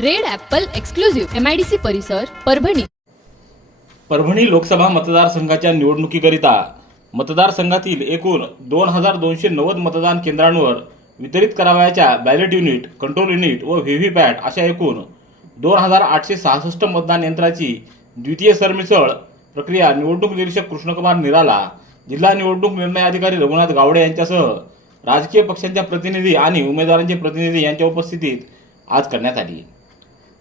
Red apple exclusive MIDC परिसर परभणी. परभणी लोकसभा मतदारसंघाच्या निवडणुकीकरिता मतदारसंघातील एकूण दोन हजार दोनशे नव्वद मतदान केंद्रांवर वितरित करावयाच्या बॅलेट युनिट कंट्रोल युनिट व व्हीव्हीपॅट अशा एकूण दोन हजार आठशे सहासष्ट मतदान यंत्राची द्वितीय सरमिसळ प्रक्रिया निवडणूक निरीक्षक कृष्णकुमार निराला जिल्हा निवडणूक निर्णय अधिकारी रघुनाथ गावडे यांच्यासह राजकीय पक्षांच्या प्रतिनिधी आणि उमेदवारांचे प्रतिनिधी यांच्या उपस्थितीत आज करण्यात आली.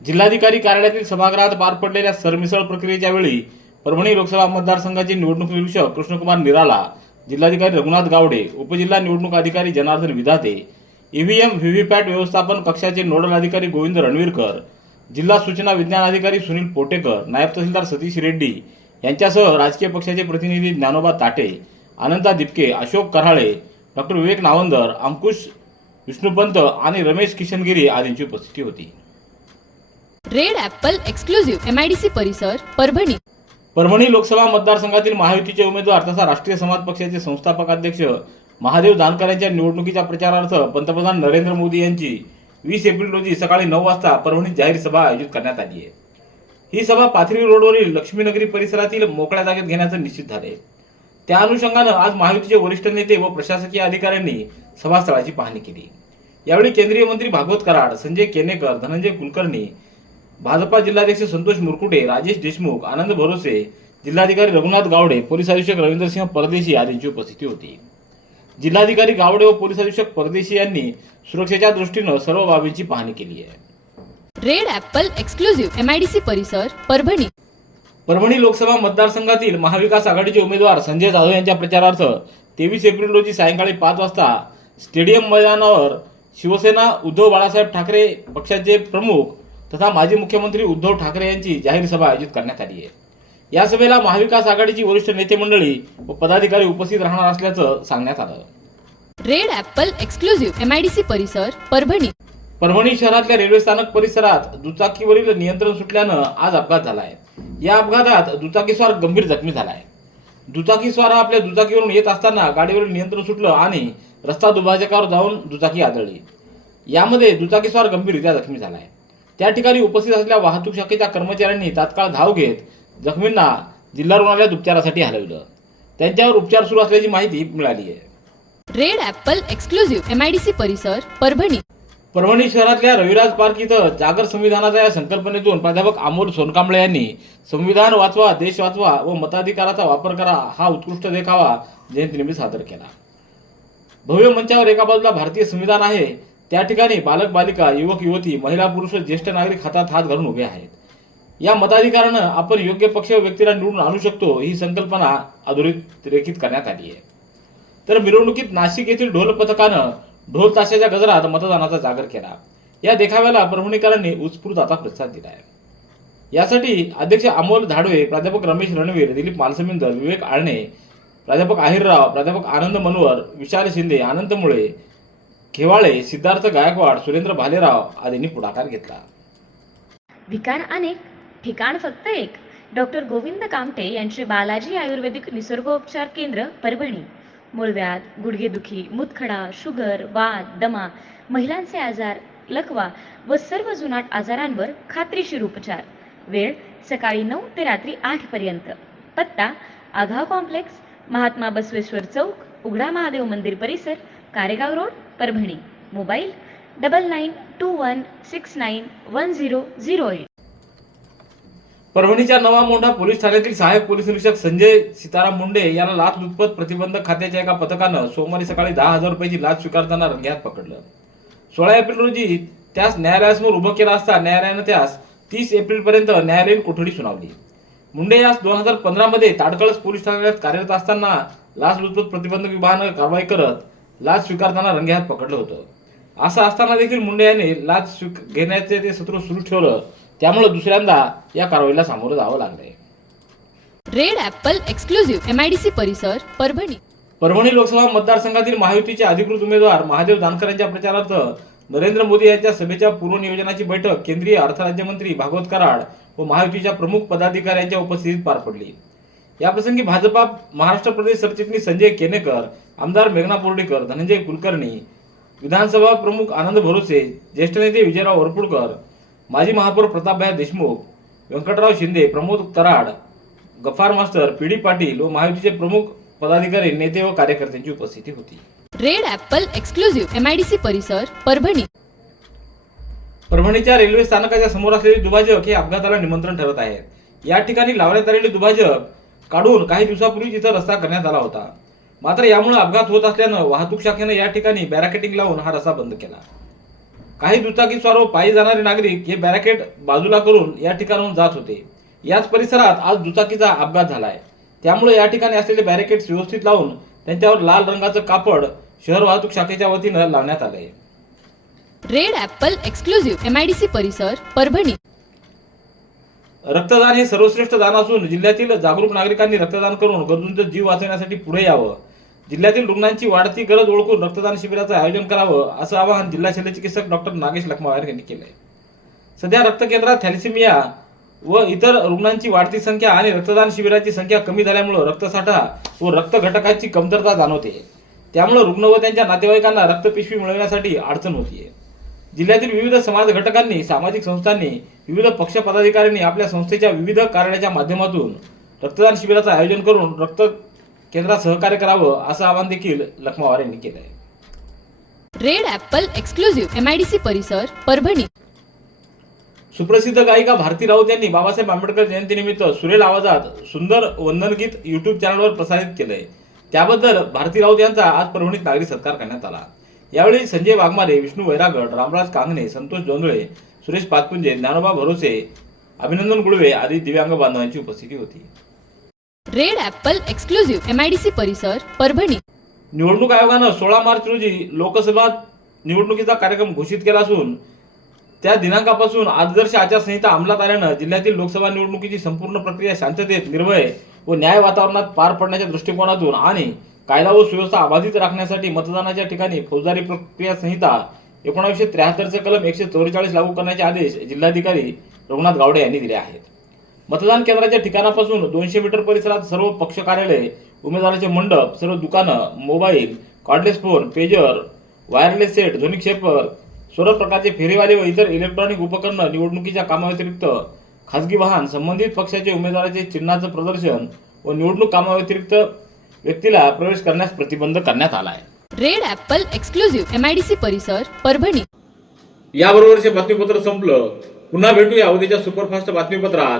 जिल्हाधिकारी कार्यालयातील सभागृहात पार पडलेल्या सरमिसळ प्रक्रियेच्या वेळी परभणी लोकसभा मतदारसंघाचे निवडणूक निरीक्षक कृष्णकुमार निराला जिल्हाधिकारी रघुनाथ गावडे उपजिल्हा निवडणूक अधिकारी जनार्दन विधाते ईव्हीएम व्हीव्हीपॅट व्यवस्थापन कक्षाचे नोडल अधिकारी गोविंद रणवीरकर जिल्हा सूचना विज्ञान अधिकारी सुनील पोटेकर नायब तहसीलदार सतीश रेड्डी यांच्यासह राजकीय पक्षाचे प्रतिनिधी ज्ञानोबा ताटे अनंता दिपके अशोक कराळे डॉक्टर विवेक नावंदर अंकुश विष्णुपंत आणि रमेश किशनगिरी आदींची उपस्थिती होती. रेड ऍपल एक्सक्लुझिव्ह एमआयडीसी परिसर परभणी. परभणी लोकसभा मतदारसंघातील महायुतीचे उमेदवार तथा राष्ट्रीय समाज पक्षाचे संस्थापक अध्यक्ष महादेव जानकर यांच्या निवडणुकीच्या प्रचारार्थ पंतप्रधान नरेंद्र मोदी यांची वीस एप्रिल रोजी सकाळी नऊ वाजता परभणीत जाहीर सभा आयोजित करण्यात आली आहे. ही सभा पाथरी रोडवरील लक्ष्मीनगरी परिसरातील मोकळ्या जागेत घेण्याचं निश्चित झाले त्या अनुषंगानं आज महायुतीचे वरिष्ठ नेते व प्रशासकीय अधिकाऱ्यांनी सभास्थळाची पाहणी केली. यावेळी केंद्रीय मंत्री भागवत कराड संजय केनेकर धनंजय कुलकर्णी भाजपा जिल्हाध्यक्ष संतोष मुरकुटे राजेश देशमुख आनंद भरोसे जिल्हाधिकारी रघुनाथ गावडे पोलीस अधीक्षक रवींद्रसिंह परदेशी आदींची उपस्थिती होती. जिल्हाधिकारी गावडे व पोलीस अधीक्षक परदेशी यांनी सुरक्षेच्या दृष्टीनं सर्व बाबींची पाहणी केली आहे. रेड ॲपल एक्सक्लुझिव्ह एमआयडीसी परिसर परभणी. परभणी लोकसभा मतदारसंघातील महाविकास आघाडीचे उमेदवार संजय जाधव यांच्या प्रचारार्थ तेवीस एप्रिल रोजी सायंकाळी पाच वाजता स्टेडियम मैदानावर शिवसेना उद्धव बाळासाहेब ठाकरे पक्षाचे प्रमुख तथा माजी मुख्यमंत्री उद्धव ठाकरे यांची जाहीर सभा आयोजित करण्यात आली आहे. या सभेला महाविकास आघाडीची वरिष्ठ नेते मंडळी व पदाधिकारी उपस्थित राहणार असल्याचं सांगण्यात आलं. रेड ॲपल एक्सक्लुझिव्ह एमआयडीसी परिसर परभणी. परभणी शहरातल्या रेल्वे स्थानक परिसरात दुचाकीवरील नियंत्रण सुटल्यानं आज अपघात झालाय या अपघातात दुचाकीस्वार गंभीर जखमी झालाय दुचाकीस्वार हा आपल्या दुचाकीवरून येत असताना गाडीवरील नियंत्रण सुटलं आणि रस्ता दुभाजकावर जाऊन दुचाकी आदळली. यामध्ये दुचाकीस्वार गंभीररित्या जखमी झालाय त्या ठिकाणी उपस्थित असलेल्या वाहतूक शाखेच्या कर्मचाऱ्यांनी तात्काळ धाव घेत जखमींना जिल्हा रुग्णालयात उपचारासाठी हलवलं. त्यांच्यावर उपचार सुरू असल्याची माहिती मिळाली आहे. रेड ॲपल एक्सक्लुझिव्ह एमआयडीसी परिसर परभणी. परभणी शहरातल्या रविराज पार्क इथं जागर संविधानाच्या या संकल्पनेतून प्राध्यापक अमोल सोनकांबळे यांनी संविधान वाचवा देश वाचवा व मताधिकाराचा वापर करा हा उत्कृष्ट देखावा जयंतीनिमित्त सादर केला. भव्य मंचावर एका बाजूला भारतीय संविधान आहे त्या ठिकाणी बालक बालिका युवक युवती महिला पुरुष ज्येष्ठ नागरिक हातात हात घालून उभे आहेत. या मताधिकारानं आपण योग्य पक्ष व्यक्तीला निवडून आणू शकतो ही संकल्पना अधोरेखित रेखित करण्यात आली आहे. तर मिरवणुकीत नाशिक येथील ढोल पथकानं ढोल ताशाच्या गजरात मतदानाचा जागर केला. या देखाव्याला परभणीकरांनी उत्स्फूर्त आता प्रतिसाद दिला आहे यासाठी अध्यक्ष अमोल धाडवे प्राध्यापक रमेश रणवीर दिलीप मालसमिंदर विवेक आळणे प्राध्यापक आहिरराव प्राध्यापक आनंद मनोहर विशाल शिंदे आनंद मुळे खेवाळे सिद्धार्थ गायकवाड सुरेंद्र भालेराव आदींनी पुढाकार घेतला. विकार अनेक ठिकाण फक्त एक. डॉक्टर गोविंद कामटे यांचे बालाजी आयुर्वेदिक निसर्गोपचार केंद्र परभणी. मूळव्याध गुडघेदुखी मुतखडा शुगर वात दमा महिलांचे आजार लकवा व सर्व जुनाट आजारांवर खात्रीशीर उपचार. वेळ सकाळी नऊ ते रात्री आठ पर्यंत. पत्ता आघाव कॉम्प्लेक्स महात्मा बसवेश्वर चौक उघडा महादेव मंदिर परिसर Karegaon road Parbhani. Mobile double nine two one six nine one zero zero eight. परभणीच्या नवा मोंढा पोलीस ठाण्यातील सहाय्यक पोलीस निरीक्षक संजय सीताराम मुंडे यांना लाचलुचपत प्रतिबंधक खात्याच्या एका पथकानं सोमवारी सकाळी दहा हजार रुपयाची लाच स्वीकारताना रंग्यात पकडलं. सोळा एप्रिल रोजी त्यास न्यायालयासमोर उभं केला असता न्यायालयानं त्यास तीस एप्रिल पर्यंत न्यायालयीन कोठडी सुनावली. मुंडे यास दोन हजार पंधरा मध्ये ताडकळस पोलीस ठाण्यात कार्यरत असताना लाचलुचपत प्रतिबंधक विभागानं कारवाई करत लाच स्वीकारताना रंगेहात पकडलं होतं. असं असताना देखील मुंडे यांनी लाच स्वीक- घेण्याचे ते सत्र सुरू ठेवलं. त्यामुळे दुसऱ्यांदा या कारवाईला सामोरं जावं लागलंय. Red apple exclusive M I D C परिसर परभणी. परभणी लोकसभा मतदारसंघातील महायुतीचे अधिकृत उमेदवार महादेव जानकर यांच्या प्रचारार्थ नरेंद्र मोदी यांच्या सभेच्या पूर्वनियोजनाची बैठक केंद्रीय अर्थ राज्यमंत्री भागवत कराड व महायुतीच्या प्रमुख पदाधिकाऱ्यांच्या उपस्थितीत पार पडली. याप्रसंगी भाजपा महाराष्ट्र प्रदेश सरचिटणीस संजय केनेकर आमदार मेघना बोर्डीकर धनंजय कुलकर्णी विधानसभा प्रमुख आनंद भरोसे ज्येष्ठ नेते विजयराव वरपुडकर माजी महापौर Pratapbhai Deshmukh Vyankatrao Shinde Pramod Karad Gaffar master P D Patil व महायुतीचे प्रमुख पदाधिकारी नेते व कार्यकर्त्यांची उपस्थिती होती. Red apple exclusive M I D C परिसर परभणी. परभणीच्या रेल्वे स्थानकाच्या समोर असलेले दुभाजक हे अपघाताला निमंत्रण ठरत आहेत या ठिकाणी लावण्यात आलेले दुभाजक काढून काही दिवसापूर्वी तिथं रस्ता करण्यात आला होता. मात्र यामुळे अपघात होत असल्यानं वाहतूक शाखेनं या ठिकाणी बॅराकेटिंग लावून हा रस्ता बंद केला. काही दुचाकी स्वार व पायी जाणारे नागरिक हे बॅराकेट बाजूला करून या ठिकाणाहून जात होते. याच परिसरात आज दुचाकीचा अपघात झालाय. त्यामुळे या ठिकाणी असलेले बॅरिकेड्स व्यवस्थित लावून त्यांच्यावर लाल रंगाचं कापड शहर वाहतूक शाखेच्या वतीनं लावण्यात आलंय. Red apple exclusive M I D C परिसर परभणी. रक्तदान हे सर्वश्रेष्ठ दान असून जिल्ह्यातील जागरूक नागरिकांनी रक्तदान करून गरजूंचा जीव वाचवण्यासाठी पुढे यावं. जिल्ह्यातील रुग्णांची वाढती गरज ओळखून रक्तदान शिबिराचं आयोजन करावं असं आवाहन जिल्हा शल्यचिकित्सक डॉक्टर नागेश लखमावार यांनी केलं आहे सध्या रक्त केंद्रात थॅलिसिमिया व इतर रुग्णांची वाढती संख्या आणि रक्तदान शिबिराची संख्या कमी झाल्यामुळे रक्तसाठा व रक्त घटकाची कमतरता जाणवते. त्यामुळे रुग्ण व त्यांच्या नातेवाईकांना रक्तपिशवी मिळवण्यासाठी अडचण होतीये. जिल्ह्यातील विविध समाज घटकांनी सामाजिक संस्थांनी विविध पक्ष पदाधिकाऱ्यांनी आपल्या संस्थेच्या विविध कार्यालयाच्या माध्यमातून रक्तदान शिबिराचं आयोजन करून रक्त केंद्रात सहकार्य करावं असं आवाहन देखील लखमावार यांनी केलं आहे red apple exclusive M I D C परिसर परभणी. सुप्रसिद्ध गायिका भारती राऊत यांनी बाबासाहेब आंबेडकर जयंतीनिमित्त सुरेल आवाजात सुंदर वंदनगीत युट्यूब चॅनलवर प्रसारित केलंय. त्याबद्दल भारती राऊत यांचा आज परभणीत नागरी सत्कार करण्यात आला. यावेळी संजय वाघमारे विष्णू वैरागड रामराज कांगणे संतोष जोंधळे सुरेश पातपुंजे ज्ञानोबा भरोसे अभिनंदन गुळवे आदी दिव्यांग बांधवांची उपस्थिती होती. रेड ऍपल एक्सक्लुझिव्ह एमआयडीसी परिसर परभणी. निवडणूक आयोगानं सोळा मार्च रोजी लोकसभा निवडणुकीचा कार्यक्रम घोषित केला असून त्या दिनांकापासून आदर्श आचारसंहिता अंमलात आल्यानं जिल्ह्यातील लोकसभा निवडणुकीची संपूर्ण प्रक्रिया शांततेत निर्भय व न्याय वातावरणात पार पडण्याच्या दृष्टिकोनातून आणि कायदा व सुव्यवस्था अबाधित राखण्यासाठी मतदानाच्या ठिकाणी फौजदारी प्रक्रिया संहिता एकोणावीसशे त्र्याहत्तरचे कलम एकशे चौवेचाळीस लागू करण्याचे आदेश जिल्हाधिकारी रघुनाथ गावडे यांनी दिले आहेत. मतदान केंद्राच्या ठिकाणापासून दोनशे मीटर परिसरात सर्व पक्ष कार्यालय उमेदवाराचे मंडप सर्व दुकानं mobile cordless phone pager wireless set ध्वनिक्षेपक सर्व प्रकारचे फेरीवाले व इतर इलेक्ट्रॉनिक उपकरणं निवडणुकीच्या कामाव्यतिरिक्त खासगी वाहन संबंधित पक्षाचे उमेदवाराचे चिन्हाचं प्रदर्शन व निवडणूक कामाव्यतिरिक्त व्यक्तीला प्रवेश करण्यास प्रतिबंध करण्यात आला आहे. Red apple exclusive M I D C परिसर परभणी. याबरोबरचे बातमीपत्र संपलं. पुन्हा भेटूया उद्याच्या सुपरफास्ट बातमीपत्रात.